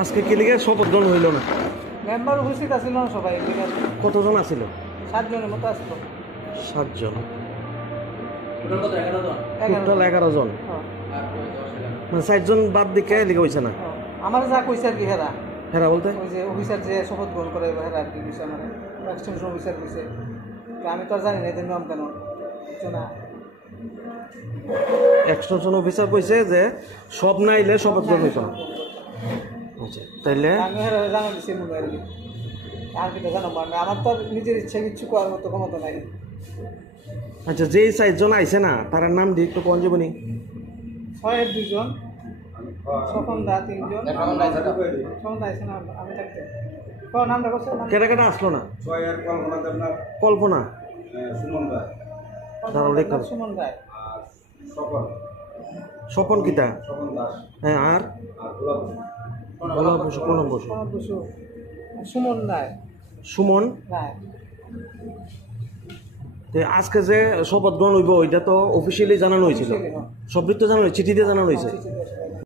আজকে কি লিগে শপথ গ্রহণ হইল না? মেম্বার উপস্থিত আছিল না সবাই, কতজন আছিল? 7 জনের মতো আসতো। 7 জন, এগারো টোটাল 11 জন। মানে 4 জন বাদ দিকে লিগে হইছে না। আমার যা কইছে আর কি হেরা হেরা বলতে ওই যে অফিসার যে শপথ গ্রহণ করে হেরা আর কি কইছে, আমার এক্সটেনশন অফিসার কইছে। তো আমি তো আর জানি না এদের নিয়ম কেন বুঝছো না। এক্সটেনশন অফিসার কইছে যে সব না আইলে শপথ গ্রহণ হইতো না। আচ্ছা, তাইলে আমি হেরা জানা দিছি মনে হয় আর কি তো জানো, মানে আমার তো আর নিজের ইচ্ছা কিছু করার মতো ক্ষমতা নাই। আচ্ছা, যেই 4 জন আইছে না তার নাম দিয়ে একটু কোন যাবনি? 6 2 জন, স্বপন দা 3 জন, স্বপন দা আইছে না, আমি থাকতে কোন নামটা করছে কেটা কেটা আসলো না? 6 এর কল্পনা দেবনাথ, কল্পনা, সুমন রায়, দাঁড়াও লেখা। সুমন রায়, আর স্বপন স্বপন কিতা? স্বপন দাস, হ্যাঁ, আর আর গোলাপ গোলাপ বসু, কোন বসু? প্রণব বসু, সুমন রায়, সুমন রায়। তো আজকে যে শপথ গ্রহণ হইব ওইটা তো অফিসিয়ালি জানানো হয়েছিল, Officially, হ্যাঁ। সবই তো জানানো হয়েছে, চিঠিতে জানানো হয়েছে। চিঠি দিয়ে